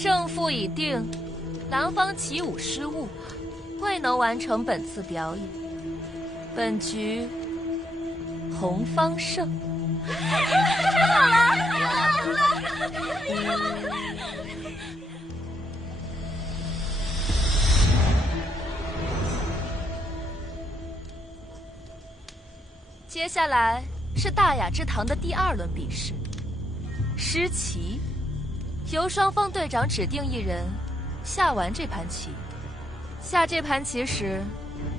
胜负已定，蓝方起舞失误，未能完成本次表演。本局红方胜。接下来是大雅之堂的第2轮比试，诗棋。由双方队长指定一人下完这盘棋。下这盘棋时，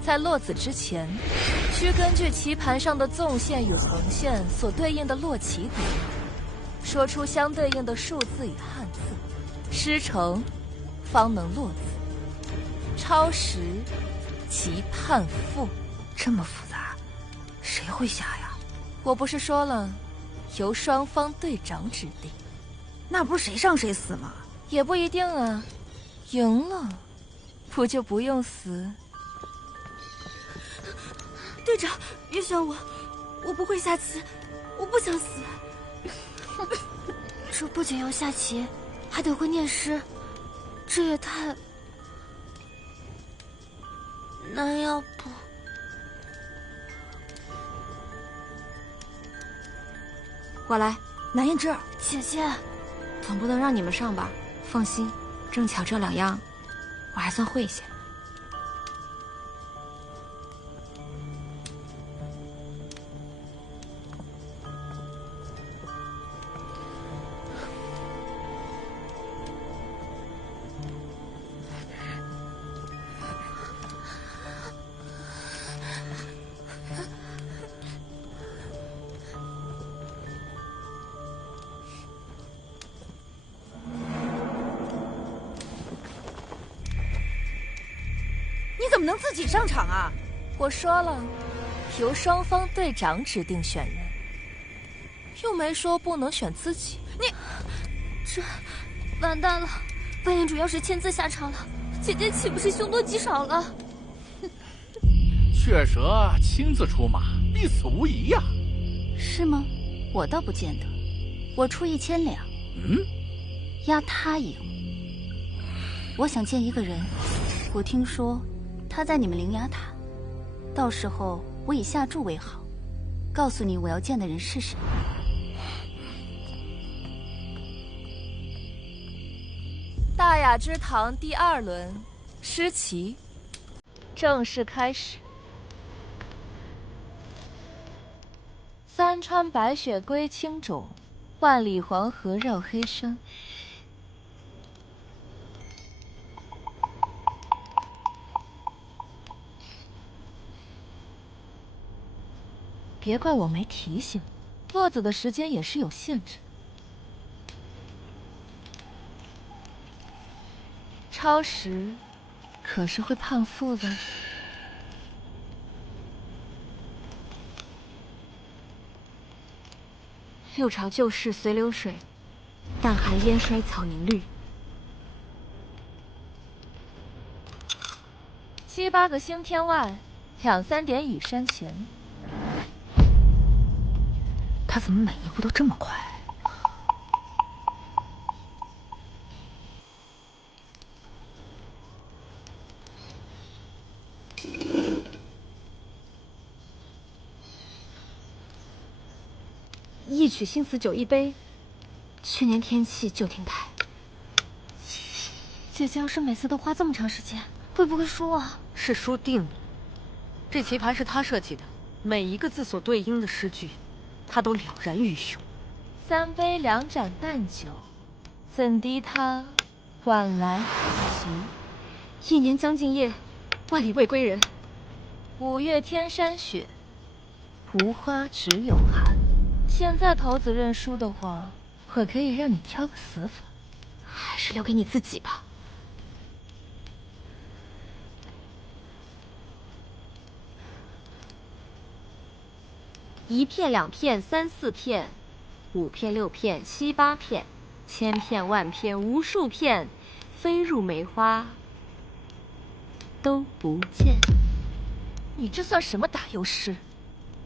在落子之前，需根据棋盘上的纵线与横线所对应的落棋点，说出相对应的数字与汉字，诗成方能落子。超时，即判负。这么复杂，谁会下呀？我不是说了，由双方队长指定。那不是谁上谁死吗？也不一定啊，赢了，不就不用死？队长，别选我，我不会下棋，我不想死。这不仅要下棋，还得会念诗，这也太……那要不……我来，南胭之儿，姐姐。总不能让你们上吧？放心，正巧这2样，我还算会些。你怎么能自己上场啊？我说了，由双方队长指定选人，又没说不能选自己。这完蛋了！扮演主要是签字下场了，姐姐岂不是凶多吉少了？血蛇亲自出马，必死无疑呀！是吗？我倒不见得，我出1000两，押他赢。我想见一个人，我听说他在你们灵牙塔，到时候我以下注为好，告诉你我要见的人是谁。大雅之堂第2轮，诗棋正式开始。三川白雪归青冢，万里黄河绕黑山。别怪我没提醒，落子的时间也是有限制。超时可是会判负的。六朝旧事随流水，淡寒烟衰草凝绿。 7、8个星天外，2、3点雨山前。他怎么每一步都这么快？一曲新词酒一杯，去年天气就停台。姐姐要是每次都花这么长时间，会不会输啊？是输定了。这棋盘是他设计的，每一个字所对应的诗句，他都了然于胸。3杯2盏淡酒，怎敌他晚来袭？一年将尽夜，万里未归人。5月天山雪，无花只有寒。现在头子认输的话，我可以让你挑个死法，还是留给你自己吧。 1片2片3、4片，5片6片7、8片，千片万片无数片，飞入梅花都不见。你这算什么打油诗？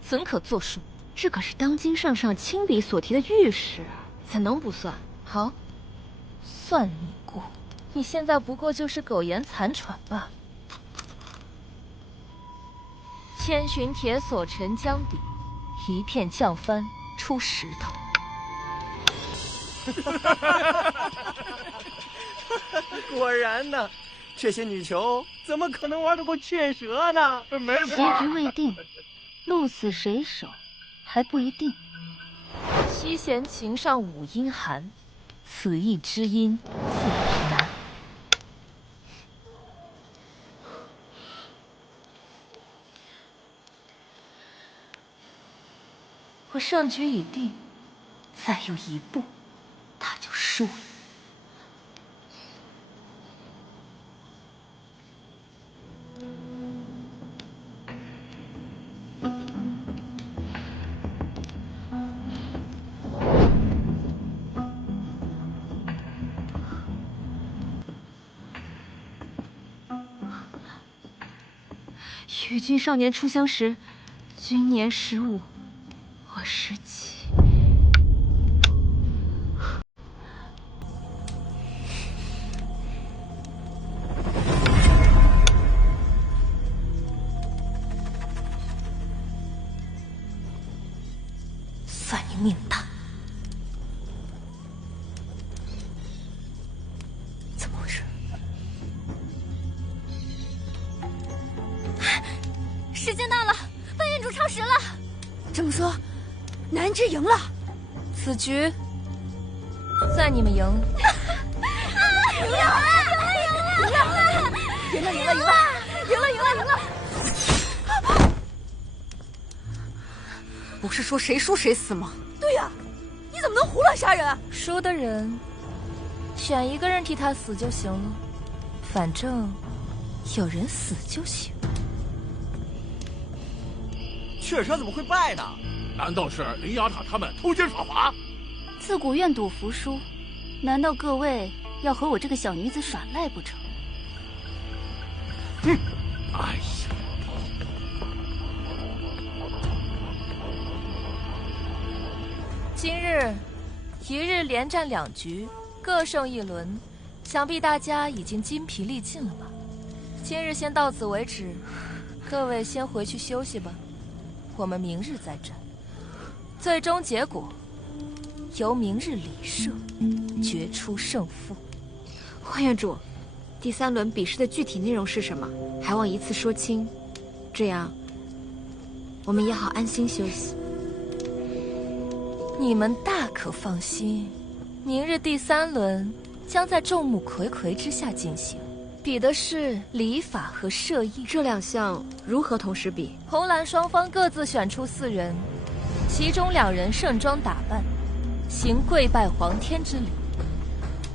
怎可作数？这可是当今上上亲笔所题的御史，怎能不算？好，算你过，你现在不过就是苟延残喘吧。千寻铁锁沉江底，一片降帆出石头。果然呢，这些女囚怎么可能玩得过雀蛇呢？没结局未定，鹿死谁手还不一定。七弦琴上五音寒，此意知音自已难。我胜局已定，再有一步，他就输了。与君少年初相识，君年15，我17。算你命大。怎么回事？时间到了，半院主超时了。这么说，南之赢了。此局算你们赢。赢了！不是说谁输谁死吗？对呀，你怎么能胡乱杀人？输的人选一个人替他死就行了，反正有人死就行。雀蛇怎么会败呢？难道是林雅塔他们偷奸耍滑？自古愿赌服输，难道各位要和我这个小女子耍赖不成？哼！哎呀！今日一日连战2局，各胜1轮，想必大家已经筋疲力尽了吧？今日先到此为止，各位先回去休息吧。我们明日再战，最终结果由明日礼社决出胜负。万院主，第3轮比试的具体内容是什么？还望一次说清，这样我们也好安心休息。你们大可放心，明日第3轮将在众目睽睽之下进行，比的是礼法和射艺。这2项如何同时比？红蓝双方各自选出4人，其中2人盛装打扮，行跪拜皇天之礼，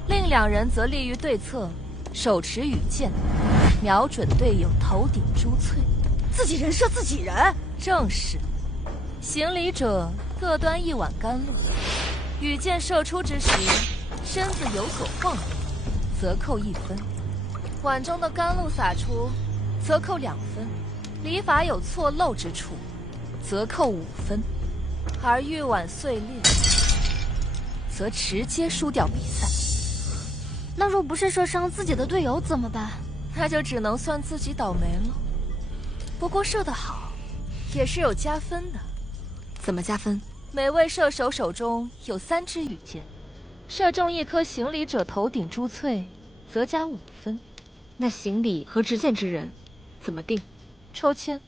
另2人则立于对侧，手持羽箭，瞄准队友头顶珠翠。自己人射自己人？正是。行礼者各端1碗甘露，羽箭射出之时，身子有所晃动，则扣1分；碗中的甘露洒出，则扣2分；礼法有错漏之处，则扣5分；而玉碗碎裂，则直接输掉比赛。那若不是射伤自己的队友怎么办？那就只能算自己倒霉了。不过射得好，也是有加分的。怎么加分？每位射手手中有3支羽箭，射中1颗行礼者头顶珠翠，则加5分。那行礼和执剑之人怎么定？抽签。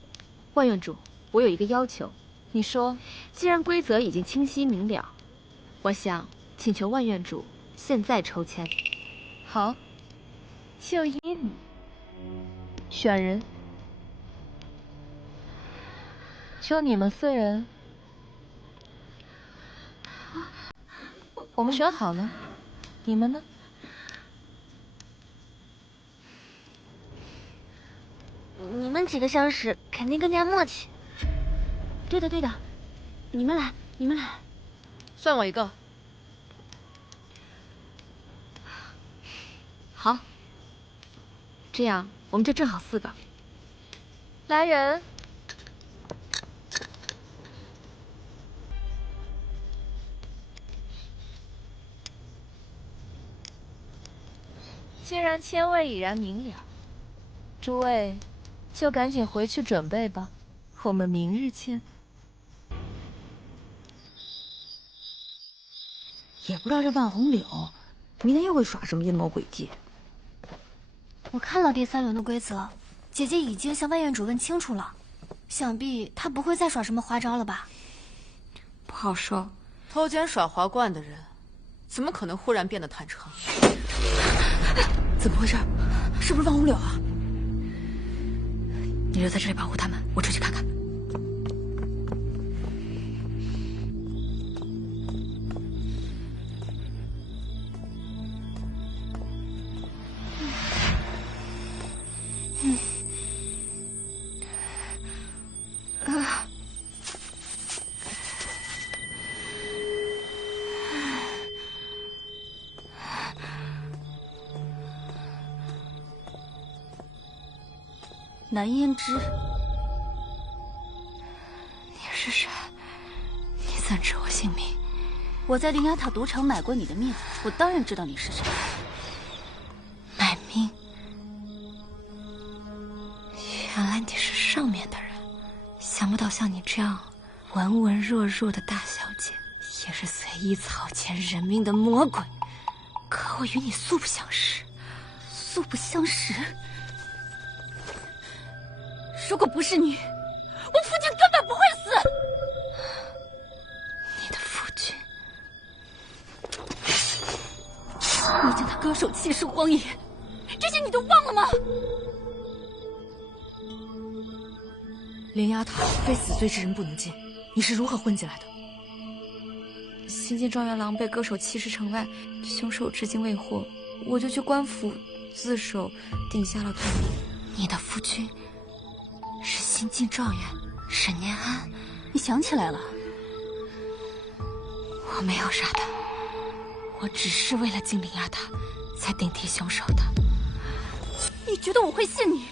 万院主，我有一个要求。你说。既然规则已经清晰明了，我想请求万院主现在抽签。好，就依你。选人。就你们4人。我们选好了，你们呢？你们几个相识，肯定更加默契。对的，你们来。算我一个。好，这样我们就正好4个。来人。既然天位已然明了，诸位就赶紧回去准备吧，我们明日见。也不知道这万红柳明天又会耍什么阴谋诡计。我看了第3轮的规则，姐姐已经向万院主问清楚了，想必她不会再耍什么花招了吧？不好说。偷奸耍滑惯的人，怎么可能忽然变得坦诚？怎么回事？是不是万红柳啊？你留在这里保护他们，我出去看看。南胭脂，你是谁？你怎知我姓名？我在灵牙塔赌场买过你的命，我当然知道你是谁。买命？原来你是上面的人，想不到像你这样文文弱弱的大小姐，也是随意草菅人命的魔鬼。可我与你素不相识。素不相识？如果不是你，我父亲根本不会死。你的父亲？你将他割手弃尸荒野，这些你都忘了吗？灵牙塔非死罪之人不能进，你是如何混进来的？新晋状元郎被割手弃尸城外，凶手至今未获，我就去官府自首，定下了罪名。你的夫君是新晋状元沈念安？你想起来了？我没有杀他，我只是为了进灵牙塔才顶替凶手的。你觉得我会信你？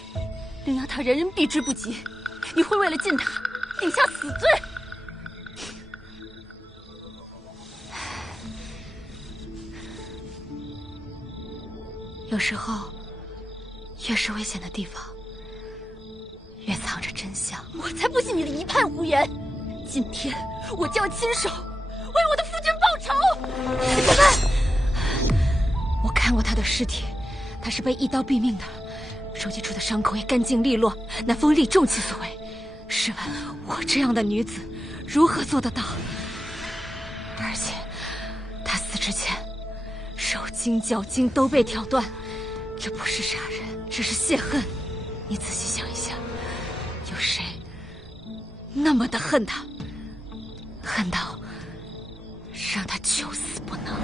灵牙塔人人避之不及，你会为了进塔顶下死罪？有时候，越是危险的地方，越藏着真相。我才不信你的一派胡言！今天我就要亲手为我的夫君报仇！我看过他的尸体，他是被一刀毙命的，手击出的伤口也干净利落，那锋利重其所为。试问我这样的女子，如何做得到？而且，他死之前，手筋脚筋都被挑断，这不是杀人，这是泄恨。你仔细想一想，有谁那么的恨他，恨到让他求死不能？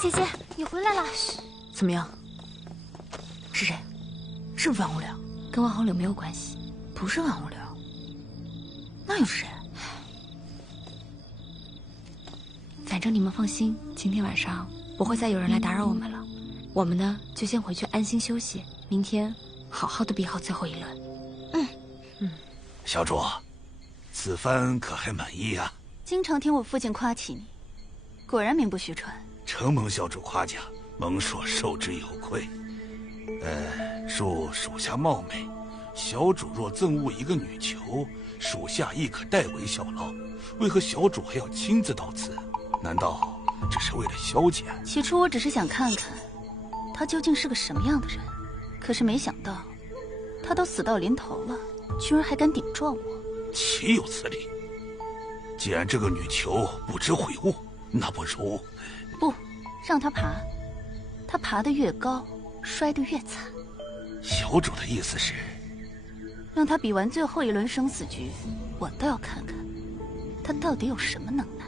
姐姐，你回来了。怎么样？是谁？是不是万红柳？跟万红柳没有关系。不是万红柳，那又是谁？反正你们放心，今天晚上不会再有人来打扰我们了。我们呢，就先回去安心休息，明天好好的比好最后一轮。小主，此番可还满意啊？经常听我父亲夸起你，果然名不虚传。承蒙小主夸奖，蒙硕受之有愧。属下冒昧，小主若赠物一个女囚，属下亦可代为效劳。为何小主还要亲自到此？难道只是为了消遣？起初我只是想看看他究竟是个什么样的人，可是没想到他都死到临头了，居然还敢顶撞我，岂有此理！既然这个女囚不知悔悟，那不如不让他爬，他爬得越高，摔得越惨。小主的意思是，让他比完最后一轮生死局，我倒要看看他到底有什么能耐。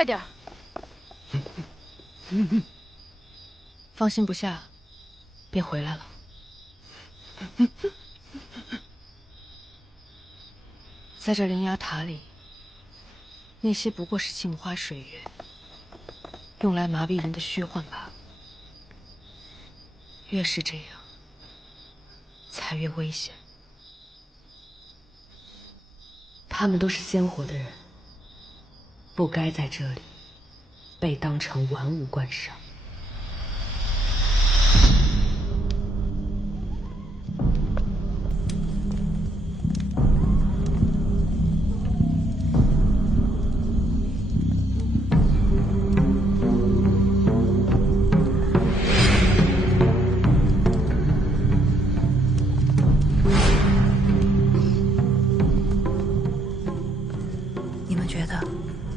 快点儿！放心不下，便回来了。在这灵牙塔里，那些不过是镜花水月，用来麻痹人的虚幻罢了。越是这样，才越危险。他们都是鲜活的人，不该在这里被当成玩物观赏。你们觉得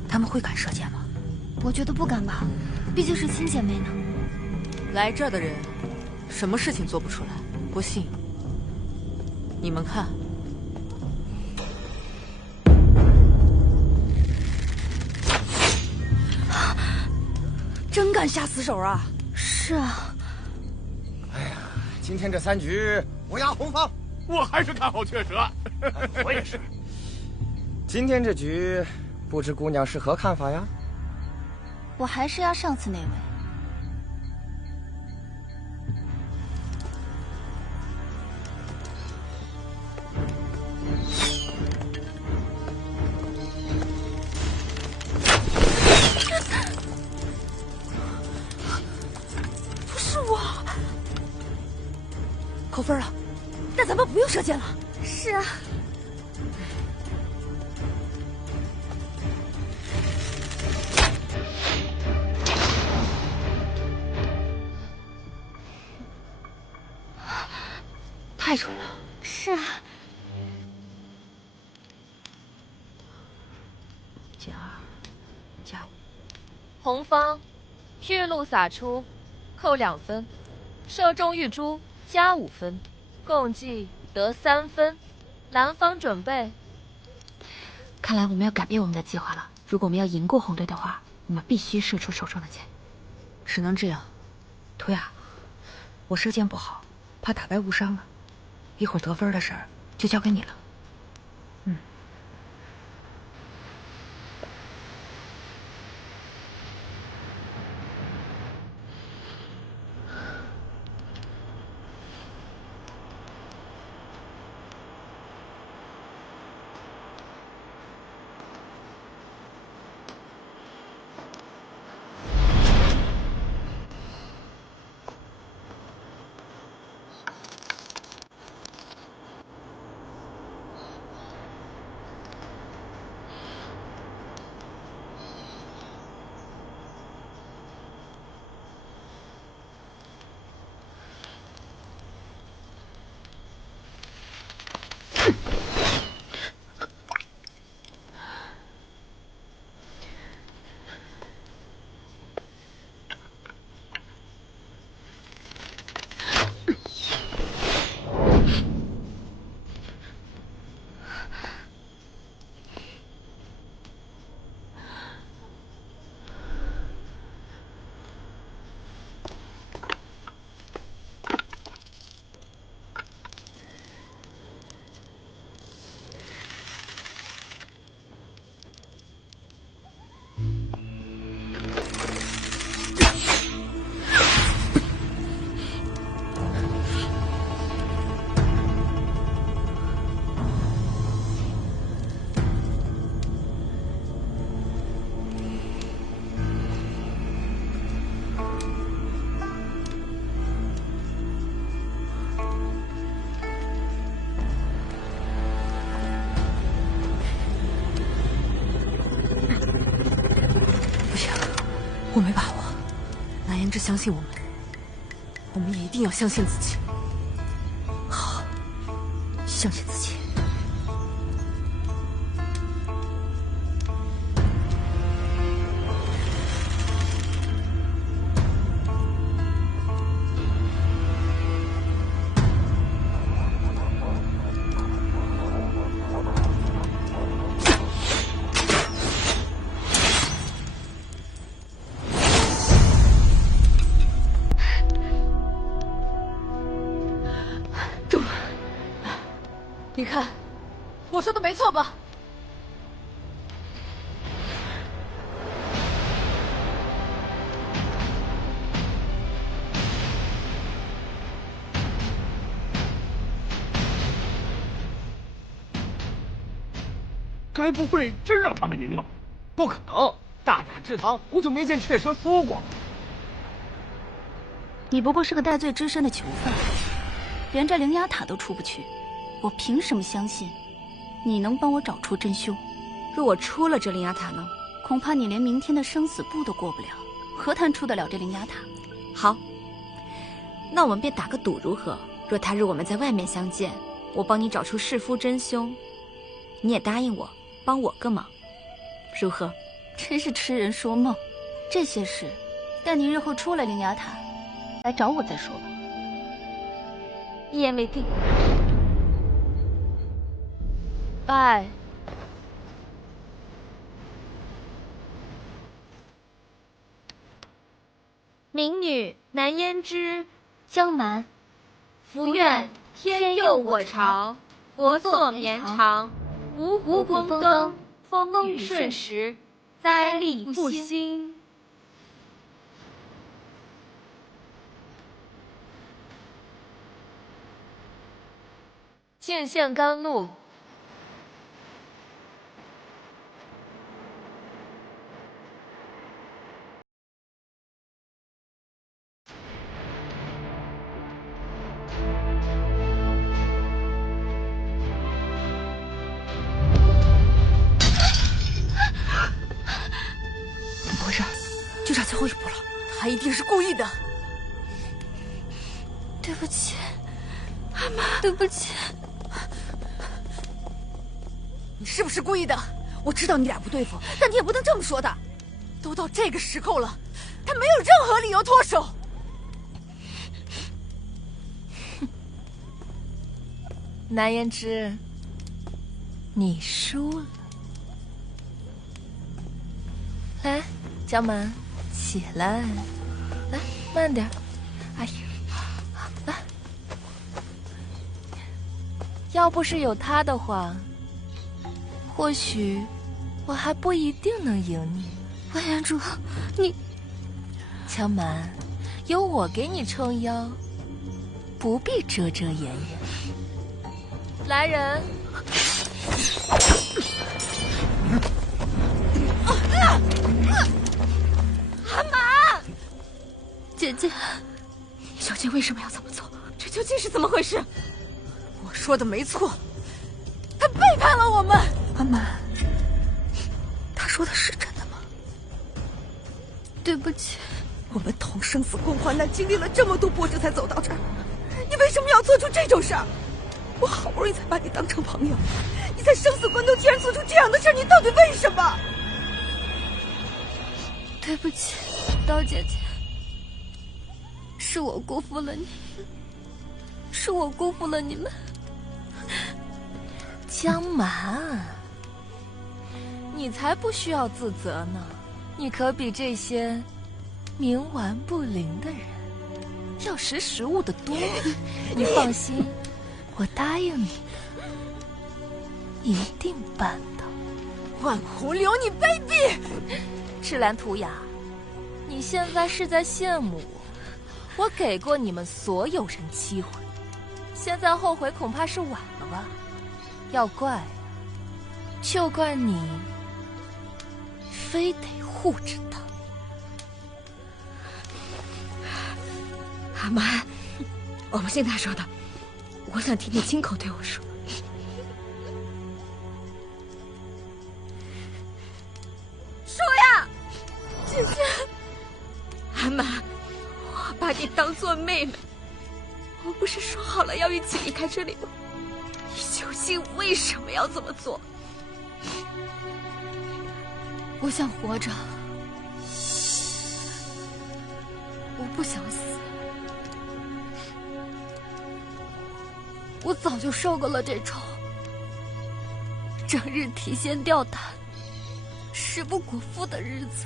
他们会敢射箭吗？我觉得不敢吧，毕竟是亲姐妹呢。来这儿的人，什么事情做不出来？不信，你们看。真敢下死手啊！是啊。哎呀，今天这3局我压红方。我还是看好雀蛇。我也是。今天这局，不知姑娘是何看法呀？我还是压上次那位。不是我，扣分了。那咱们不用射箭了。是啊。太准了。是啊。减2，加5。红方，玉露洒出，扣2分；射中玉珠，加5分，共计得3分。蓝方准备。看来我们要改变我们的计划了。如果我们要赢过红队的话，我们必须射出手中的箭。只能这样。图雅，我射箭不好，怕打败无伤啊。一会儿得分的事儿就交给你了。嗯。我没把握。南言之相信我们，我们也一定要相信自己。好，相信自己。你看，我说的没错吧？该不会真让他们赢了？不可能！大雅之堂我就没见雀蛇说过。你不过是个戴罪之身的囚犯，连这灵牙塔都出不去，我凭什么相信你能帮我找出真凶？若我出了这灵牙塔呢？恐怕你连明天的生死簿都过不了，何谈出得了这灵牙塔？好，那我们便打个赌如何？若他日我们在外面相见，我帮你找出弑夫真凶，你也答应我帮我个忙，如何？真是痴人说梦。这些事，待你日后出了灵牙塔，来找我再说吧。一言为定。拜。民女南胭脂，江南。福愿天佑我朝，国祚绵长，五谷丰登，风雨顺时，灾利复兴。进献甘露。怎么回事？就差最后一步了，他一定是故意的。对不起，阿妈，对不起。你是不是故意的？我知道你俩不对付，但你也不能这么说的。都到这个时候了，他没有任何理由脱手。南胭脂，你输了。来，江满，起来，来，慢点。哎呀，来。要不是有他的话，或许我还不一定能赢你。魏彦主，你，江满，有我给你撑腰，不必遮遮掩掩。来人！阿玛，姐姐，小姐为什么要这么做？这究竟是怎么回事？我说的没错，他背叛了我们。阿玛，他说的是真的吗？对不起，我们同生死共患难，经历了这么多波折才走到这儿，你为什么要做出这种事儿？我好不容易才把你当成朋友，你在生死关头竟然做出这样的事，你到底为什么？对不起，刀姐姐，是我辜负了你，是我辜负了你们。江满，你才不需要自责呢，你可比这些冥顽不灵的人要识时务的多。你放心，我答应你，一定办到。万红流，你卑鄙！赤兰图雅，你现在是在羡慕我？我给过你们所有人机会，现在后悔恐怕是晚了吧？要怪啊，就怪你非得护着他。阿满，我不信他说的，我想听你亲口对我说。说呀，姐姐。阿满，我把你当做妹妹，我不是说好了要一起离开这里吗？你究竟为什么要这么做？我想活着，我不想死。我早就受够了这种整日提心吊胆、食不果腹的日子。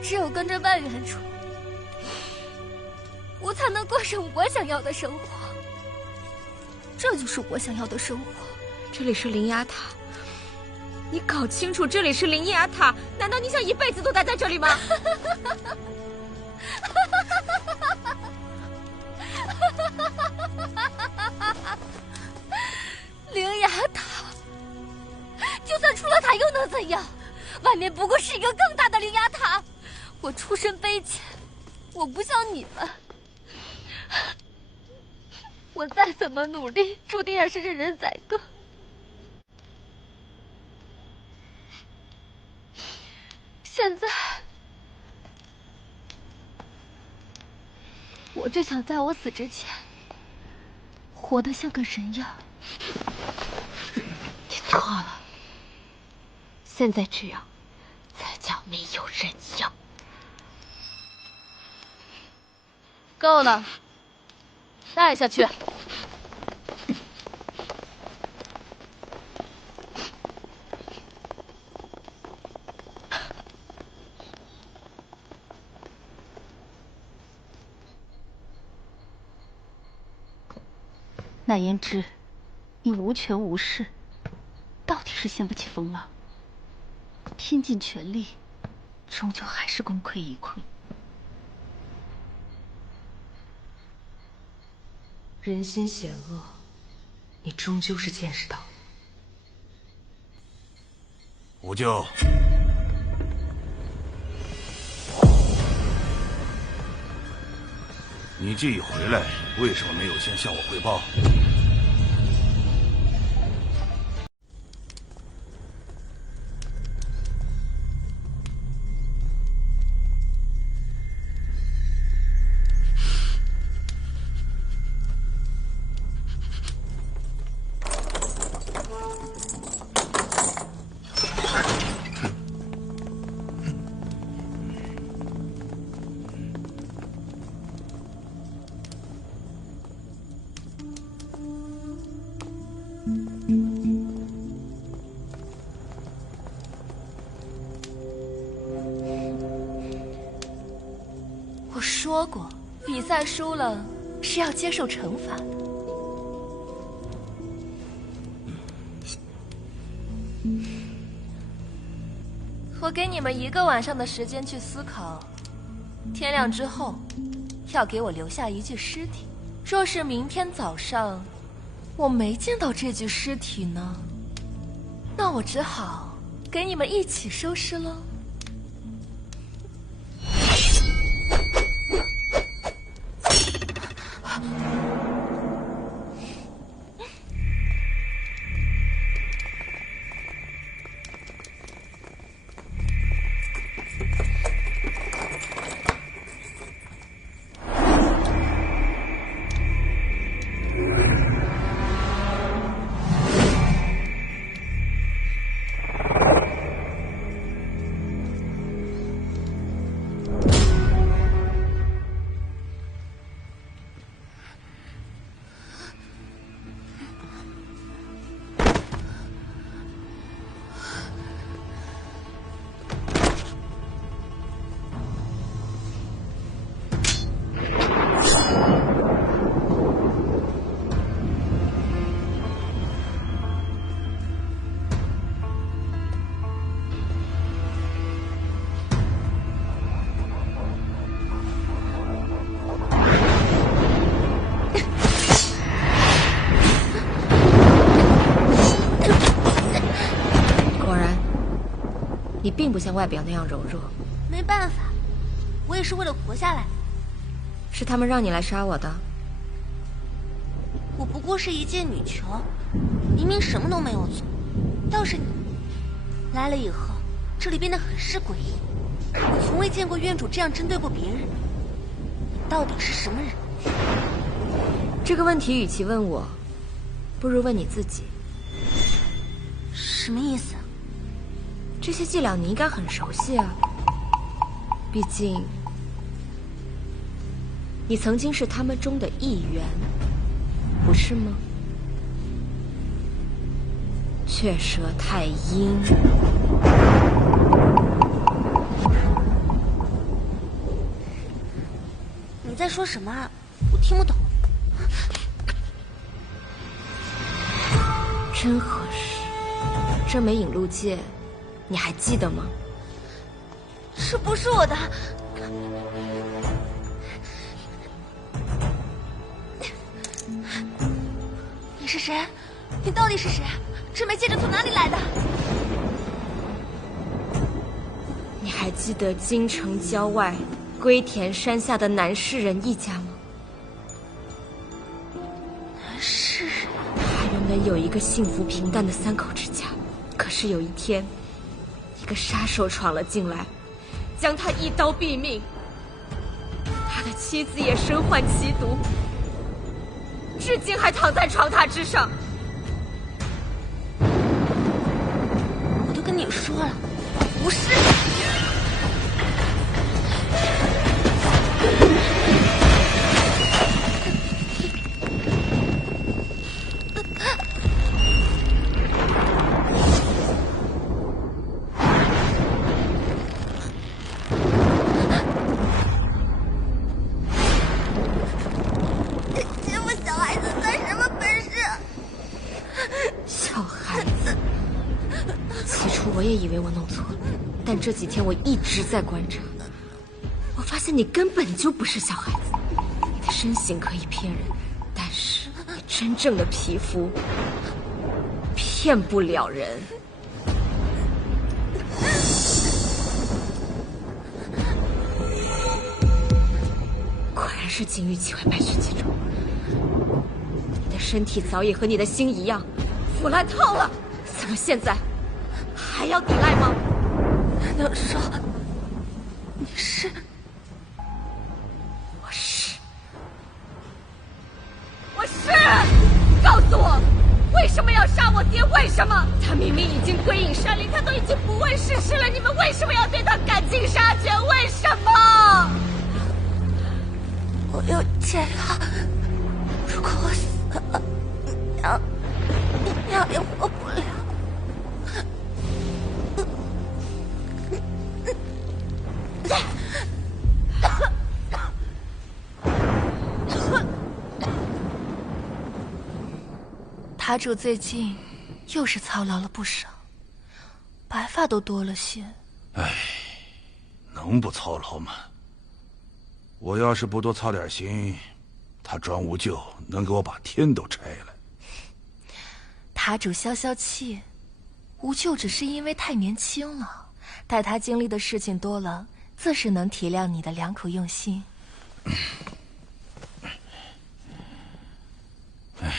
只有跟着万元主，我才能过上我想要的生活。这就是我想要的生活。这里是灵牙塔，你搞清楚，这里是灵牙塔。难道你想一辈子都待在这里吗？灵牙塔，就算出了塔又能怎样？外面不过是一个更大的灵牙塔。我出身卑贱，我不像你们。我再怎么努力，注定也是任人宰割。现在，我只想在我死之前，活得像个人样。你错了，现在这样才叫没有人样。够了，带下去。那言之，你无权无势，到底是掀不起风浪。拼尽全力，终究还是功亏一篑。人心险恶，你终究是见识到了。五舅，你既已回来，为什么没有先向我汇报？我说过，比赛输了是要接受惩罚的。我给你们1个晚上的时间去思考，天亮之后要给我留下一具尸体。若是明天早上我没见到这具尸体呢，那我只好给你们一起收尸了。你并不像外表那样柔弱。没办法，我也是为了活下来。是他们让你来杀我的？我不过是一介女囚，明明什么都没有做。要是你来了以后，这里变得很是诡异。我从未见过院主这样针对过别人。你到底是什么人？这个问题与其问我，不如问你自己。什么意思？这些伎俩你应该很熟悉啊，毕竟你曾经是他们中的一员，不是吗？雀舌太阴。你在说什么啊？我听不懂。真合适，这枚引路戒，你还记得吗？这不是我的。你是谁？你到底是谁？这枚戒指从哪里来的？你还记得京城郊外归田山下的南市人一家吗？南市人。他原本有一个幸福平淡的3口之家，可是有一天，一个杀手闯了进来，将他一刀毙命。他的妻子也身患奇毒，至今还躺在床榻之上。我都跟你说了，不是。但这几天我一直在观察，我发现你根本就不是小孩子。你的身形可以骗人，但是你真正的皮肤骗不了人。果然是金玉其外，败絮其中。你的身体早已和你的心一样腐烂透了，怎么现在还要抵赖吗？难道说你是？我是。告诉我，为什么要杀我爹？为什么？他明明已经归隐山林，他都已经不问世事了，你们为什么要对他赶尽杀绝？为什么？我有解药，如果我死了，娘也活不了。塔主最近又是操劳了不少，白发都多了些。唉，能不操劳吗？我要是不多操点心，他庄无咎能给我把天都拆了。塔主消消气，无咎只是因为太年轻了，待他经历的事情多了，自是能体谅你的良苦用心。唉。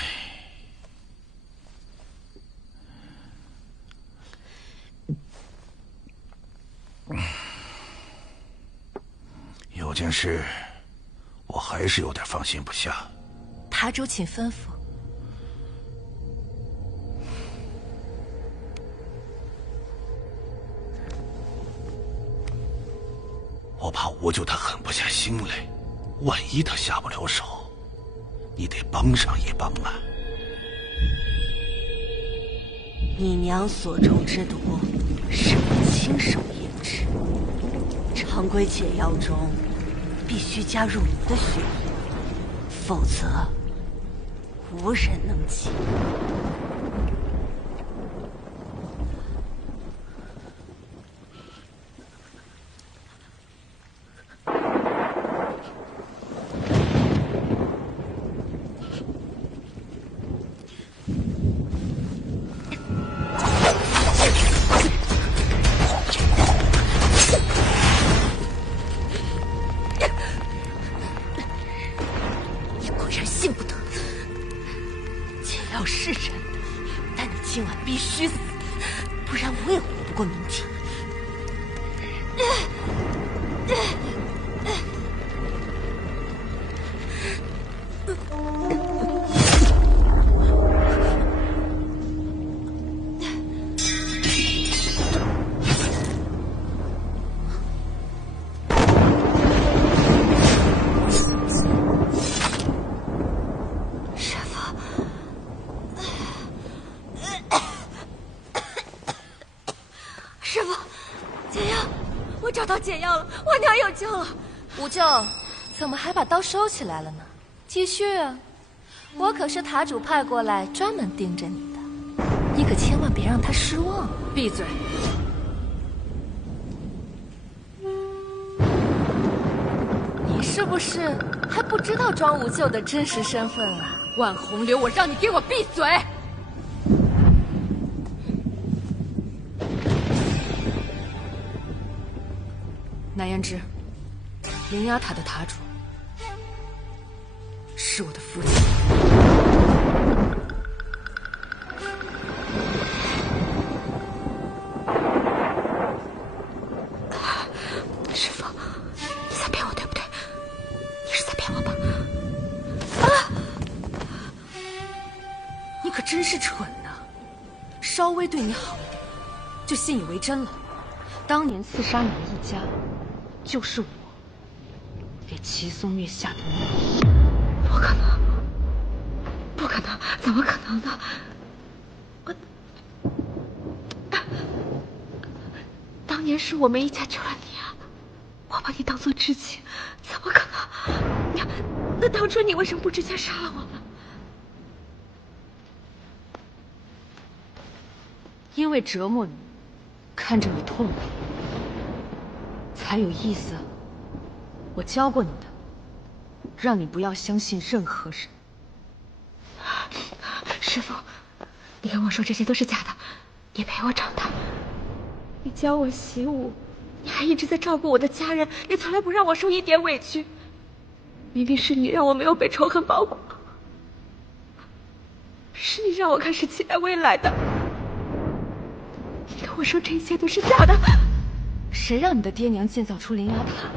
有件事，我还是有点放心不下。塔主，请吩咐。我怕无咎他狠不下心来，万一他下不了手，你得帮上一帮啊。你娘所中之毒，是我亲手研制。常规解药中，必须加入你的血液，否则无人能解。解药了，我娘有救了。无咎，怎么还把刀收起来了呢？继续啊！我可是塔主派过来专门盯着你的，你可千万别让他失望。闭嘴！你是不是还不知道庄无咎的真实身份啊？万红流，我让你给我闭嘴！南胭脂，灵牙塔的塔主是我的父亲。师父，你在骗我对不对？你是在骗我吧？你可真是蠢呐！稍微对你好一点，就信以为真了。当年刺杀你的一家，就是我给齐松月下的命。不可能，不可能，怎么可能呢？当年是我们一家救了你啊，我把你当做知己，怎么可能？那当初你为什么不直接杀了我呢？因为折磨你，看着你痛苦，才有意思。我教过你的，让你不要相信任何人。师父，你跟我说这些都是假的，你陪我长大，你教我习武，你还一直在照顾我的家人，你从来不让我受一点委屈。明明是你让我没有被仇恨包裹，是你让我开始期待未来的。你跟我说这一切都是假的。谁让你的爹娘建造出灵牙塔？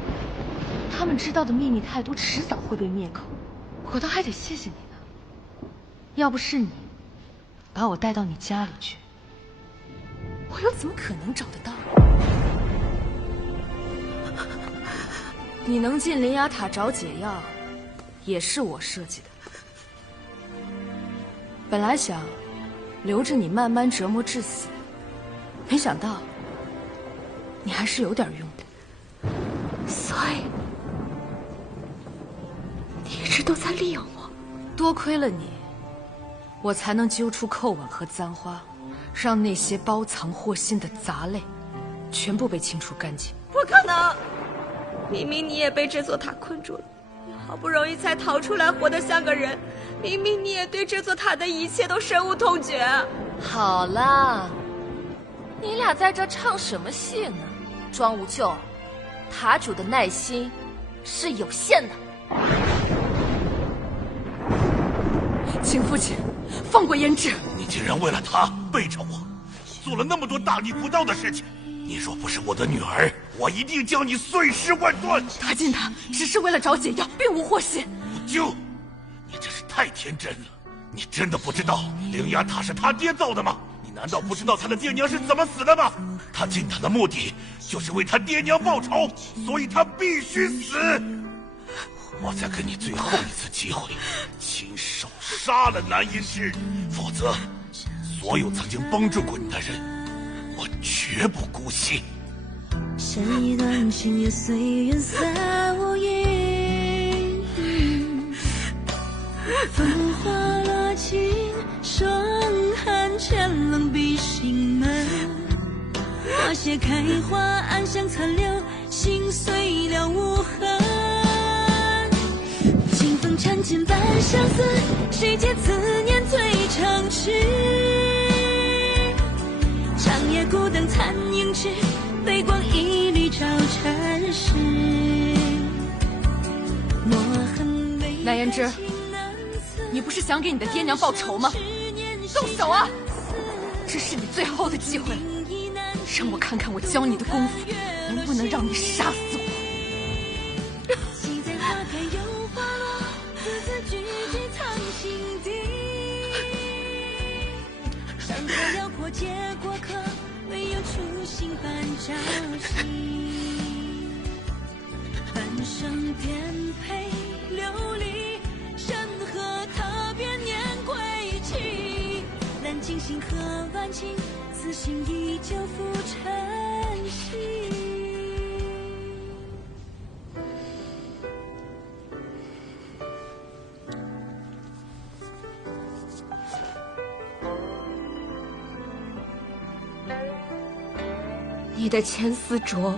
他们知道的秘密太多，迟早会被灭口。我倒还得谢谢你呢，要不是你把我带到你家里去，我又怎么可能找得到？你能进灵牙塔找解药，也是我设计的。本来想留着你慢慢折磨致死，没想到你还是有点用的。所以你一直都在利用我。多亏了你，我才能揪出寇婉和簪花，让那些包藏祸心的杂类全部被清除干净。不可能！明明你也被这座塔困住了，你好不容易才逃出来，活得像个人。明明你也对这座塔的一切都深恶痛绝。好啦，你俩在这唱什么戏呢？庄无咎，塔主的耐心是有限的。请父亲放过胭脂。你竟然为了她背着我，做了那么多大逆不道的事情。你若不是我的女儿，我一定将你碎尸万段。他进塔只是为了找解药，并无祸心。无咎，你真是太天真了。你真的不知道灵牙塔是他爹造的吗？你难道不知道他的爹娘是怎么死的吗？他进塔的目的就是为他爹娘报仇，所以他必须死。我再给你最后一次机会，亲手杀了南音之，否则所有曾经帮助过你的人，我绝不姑息。剩一段情也随缘散无影，风花落尽，霜寒渐冷闭心门。花谢开花，暗香残留，心碎了无痕。清风缠剑伴相思，谁解此念最长痴？长夜孤灯残影只，杯光一缕照尘世。墨痕微南胭脂，你不是想给你的爹娘报仇吗？动手啊！这是你最后的机会了，让我看看我教你的功夫能不能让你杀死我。辽阔皆过客，唯有初心伴朝夕。半生颠沛流离，山河踏遍年归期。揽尽星河万顷，此心依旧付尘兮。你的千丝镯，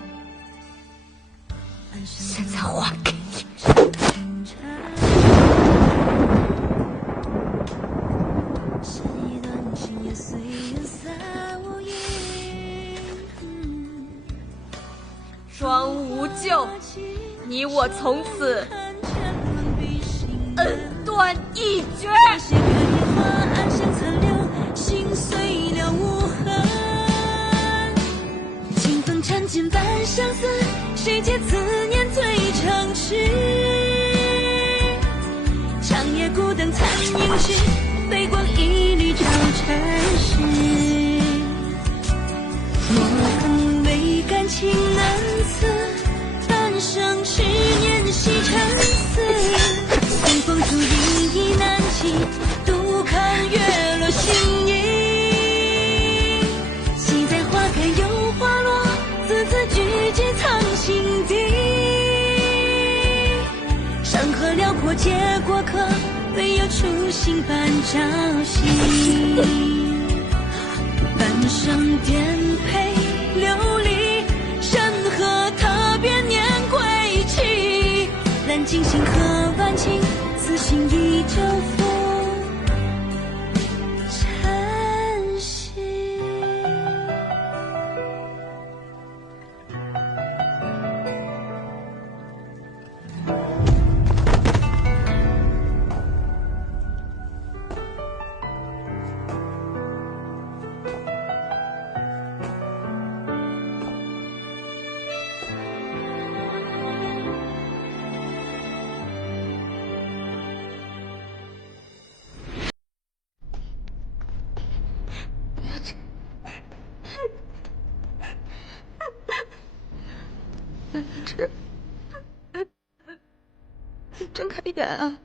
现在还给你。双无咎，你我从此恩断义绝。清风缠锦般相思，谁解此念最长痴？长夜孤灯残影时，飞光一缕照尘世。莫恨为感情难辞，半生痴念系沉思。随风烛影意难尽，独看月落星移。惜在花开又花落，字字句句藏心底。山河辽阔皆过客，唯有初心伴朝夕。半生颠沛流离，山河踏遍年归期。揽尽星河万顷，此心依旧付尘兮。睁开眼啊！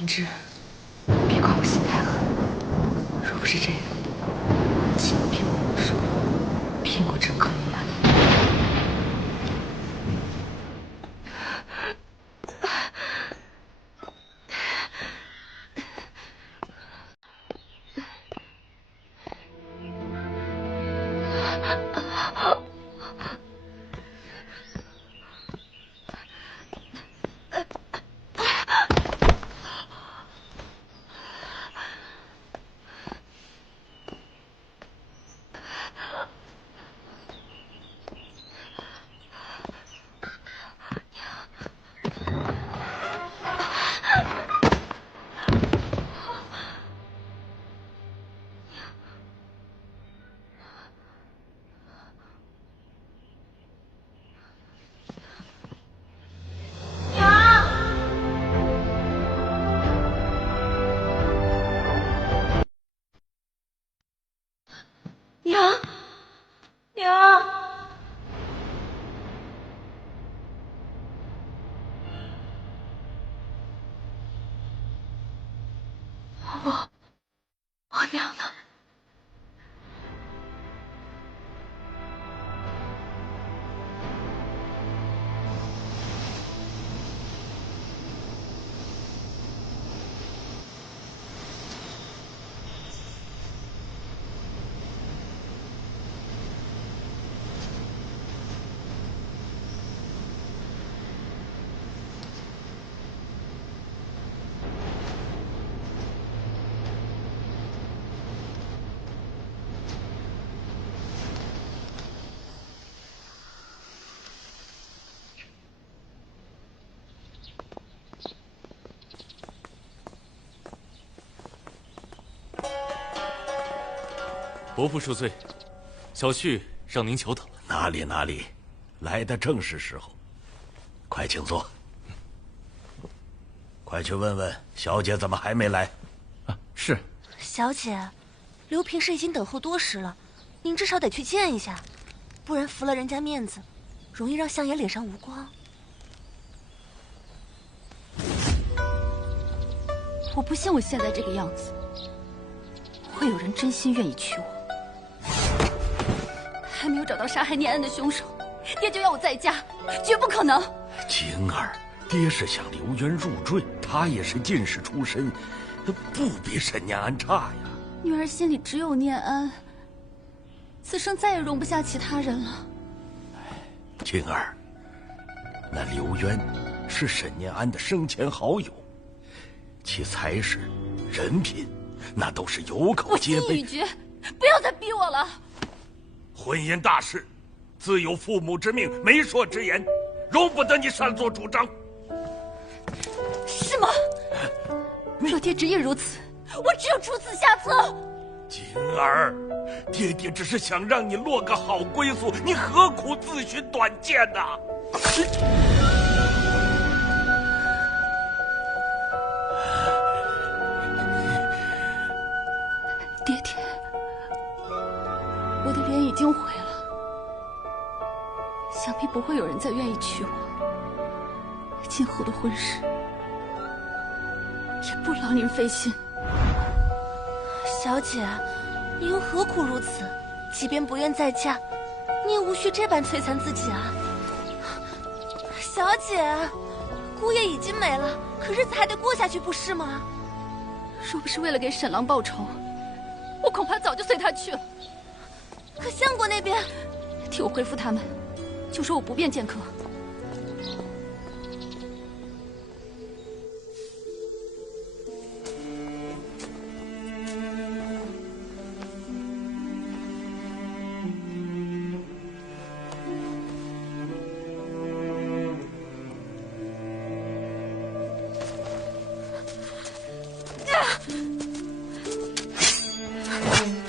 云芝，别怪我心太狠。若不是这个，岂能骗过武术，骗过整个云南？我娘呢？伯父恕罪，小婿让您久等了。哪里哪里，来的正是时候。快请坐。快去问问小姐怎么还没来。是。小姐，刘平是已经等候多时了，您至少得去见一下，不然服了人家面子，容易让相爷脸上无光。我不信我现在这个样子，会有人真心愿意娶我。还没有找到杀害念恩的凶手，爹就要我再嫁，绝不可能。晴儿，爹是想刘渊入赘，他也是进士出身，不比沈念安差呀。女儿心里只有念安，此生再也容不下其他人了。晴儿，那刘渊是沈念安的生前好友，其才识、人品，那都是有口皆碑。我心意已决，不要再逼我了。婚姻大事，自有父母之命、媒妁之言，容不得你擅作主张。是吗？若爹执意如此，我只有出此下策。晴儿，爹爹只是想让你落个好归宿，你何苦自寻短见呢？爹爹，我的脸已经毁了，想必不会有人再愿意娶我。今后的婚事也不劳您费心。小姐，您又何苦如此？即便不愿再嫁，你也无需这般摧残自己啊。小姐，姑爷已经没了，可日子还得过下去，不是吗？若不是为了给沈郎报仇，我恐怕早就随他去了。可相国那边，替我回复他们，就说我不便见客。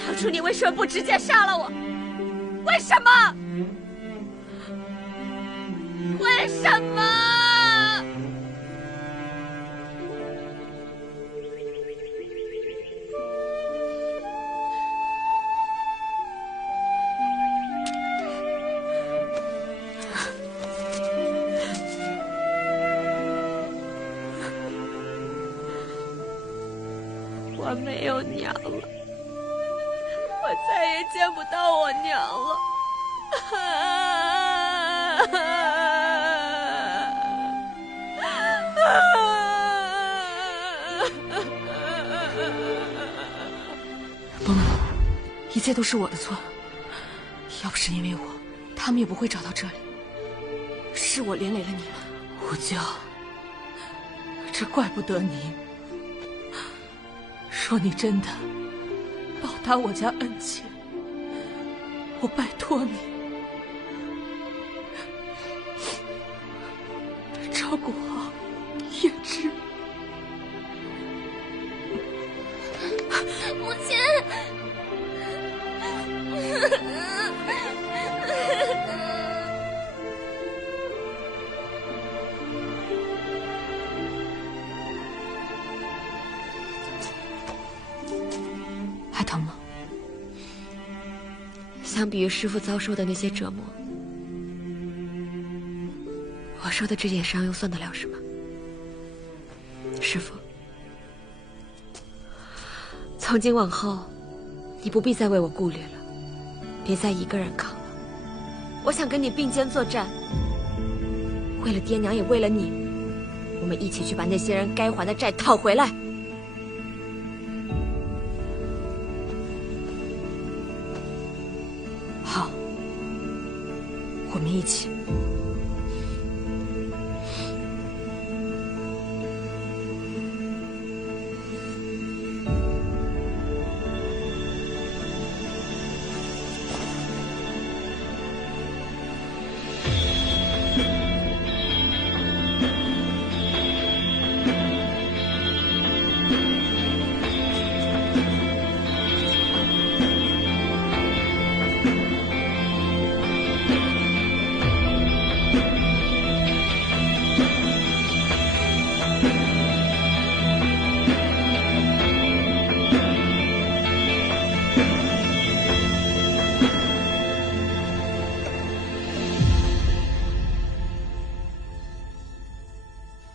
当初你为什么不直接杀了我？为什么？为什么？我没有娘了，我再也见不到我娘了。伯母，一切都是我的错，要不是因为我，他们也不会找到这里。是我连累了你们，吴娇，这怪不得你。若你真的报答我家恩情，我拜托你照顾好叶芝。母亲。还疼吗？相比于师父遭受的那些折磨，我受的这点伤又算得了什么？师父，从今往后，你不必再为我顾虑了，别再一个人扛了。我想跟你并肩作战，为了爹娘，也为了你，我们一起去把那些人该还的债讨回来。好，我们一起。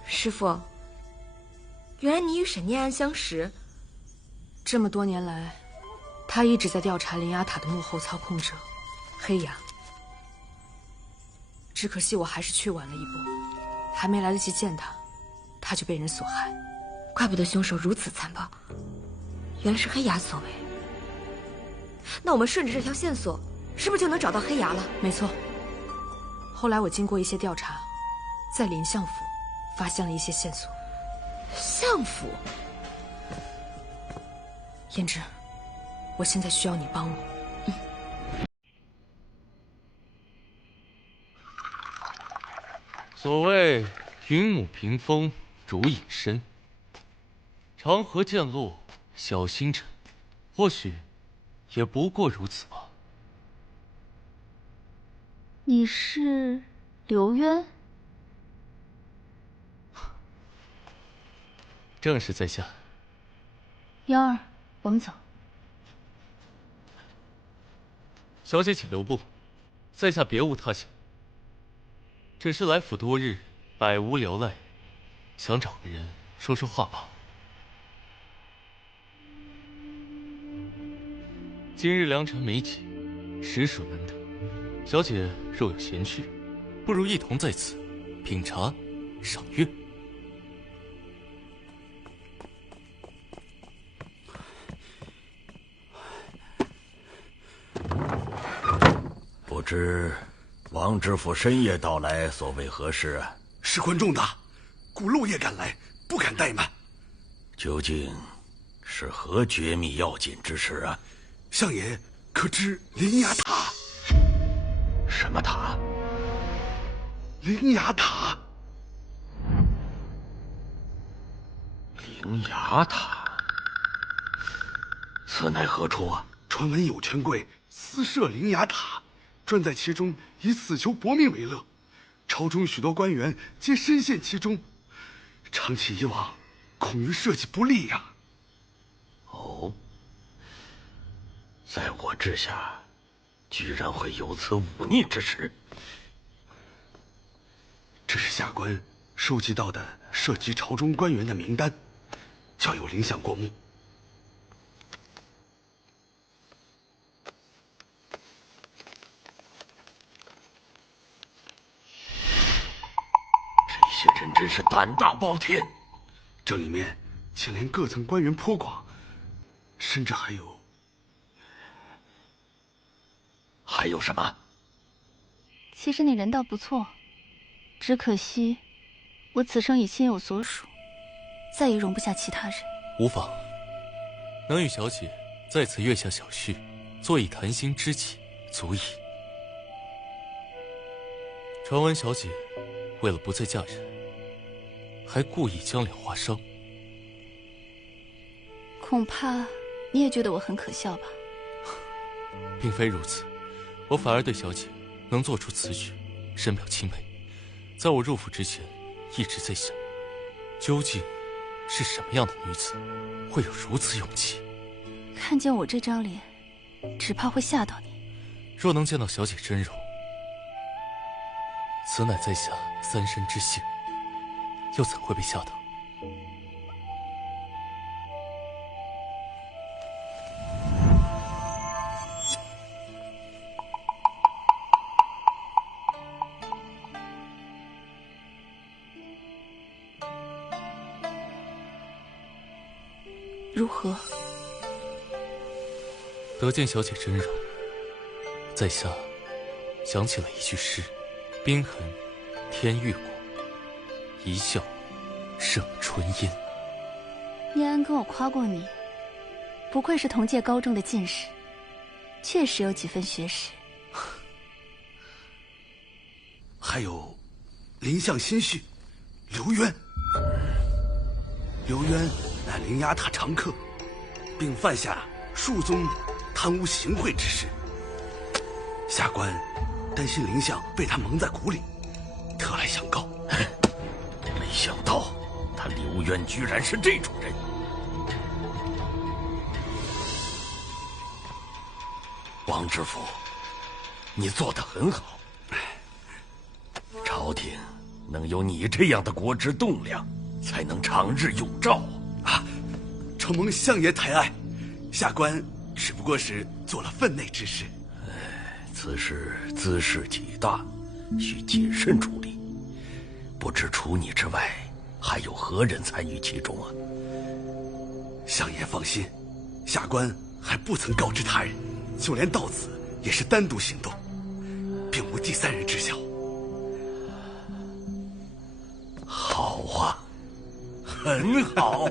师父，原来你与沈念安相识。这么多年来，他一直在调查灵牙塔的幕后操控者黑牙。只可惜我还是去晚了一步，还没来得及见他，他就被人所害。怪不得凶手如此残暴，原来是黑牙所为。那我们顺着这条线索，是不是就能找到黑牙了？没错。后来我经过一些调查，在林相府发现了一些线索。相府？胭脂，我现在需要你帮我。所谓云母屏风，烛影深，长河渐落晓星沉，或许也不过如此吧。你是刘渊？正是在下。幺儿，我们走。小姐请留步，在下别无他想，只是来府多日，百无聊赖，想找个人说说话罢。今日良辰美景，实属难得。小姐若有闲趣，不如一同在此品茶、赏月。不知王知府深夜到来，所为何事啊？事关重大，故漏夜赶来，不敢怠慢。究竟是何绝密要紧之事啊？相爷可知灵牙塔？什么塔？灵牙塔。灵牙塔，此乃何处啊？传闻有权贵私设灵牙塔，专在其中以死求搏命为乐。朝中许多官员皆深陷其中，长期以往，恐于社稷不利呀。哦，在我治下，居然会有此忤逆之事。这是下官收集到的涉及朝中官员的名单，交由林相过目。这些人真是胆大包天，这里面牵连各层官员颇广，甚至还还有什么？其实你人倒不错，只可惜我此生已心有所属，再也容不下其他人。无妨，能与小姐再次月下小叙，坐以谈心知己，足矣。传闻小姐为了不再嫁人，还故意将脸划伤。恐怕你也觉得我很可笑吧？并非如此，我反而对小姐能做出此举深表钦佩。在我入府之前，一直在想，究竟是什么样的女子会有如此勇气？看见我这张脸，只怕会吓到你。若能见到小姐真容，此乃在下三生之幸，又怎会被吓到？如何？得见小姐真容，在下想起了一句诗：冰痕天欲过，一笑胜春烟。念安跟我夸过你，不愧是同届高中的进士，确实有几分学识。还有林相心绪刘渊。刘渊乃灵牙塔常客，并犯下数宗贪污行贿之事。下官担心林相被他蒙在鼓里，特来相告。没想到他刘渊居然是这种人。王知府，你做得很好。朝廷能有你这样的国之栋梁，才能长日永照啊！承蒙相爷抬爱，下官只不过是做了分内之事。此事兹事体大，需谨慎处理。不知除你之外，还有何人参与其中啊？相爷放心，下官还不曾告知他人，就连到此也是单独行动，并无第三人知晓。好啊，很好。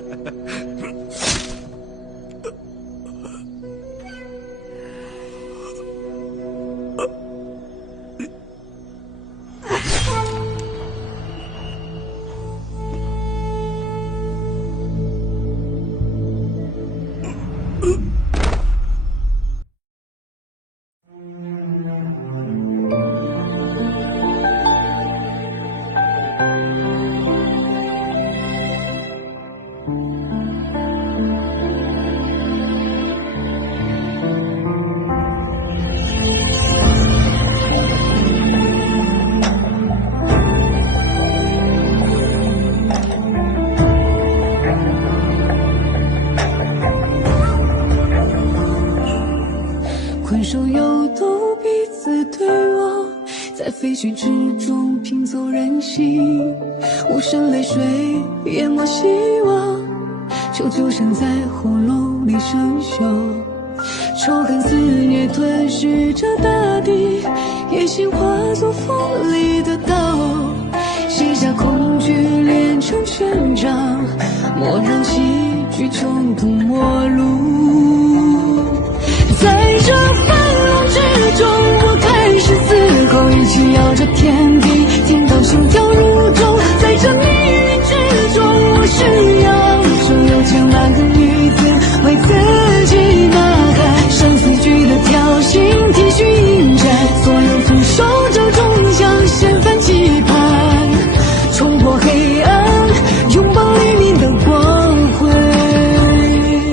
飞絮之中拼凑人心，无声泪水淹没希望，求救声在喉咙里生锈，仇恨肆虐吞噬着大地，野心化作锋利的刀，卸下恐惧炼成权杖，莫让喜剧穷途末路，在这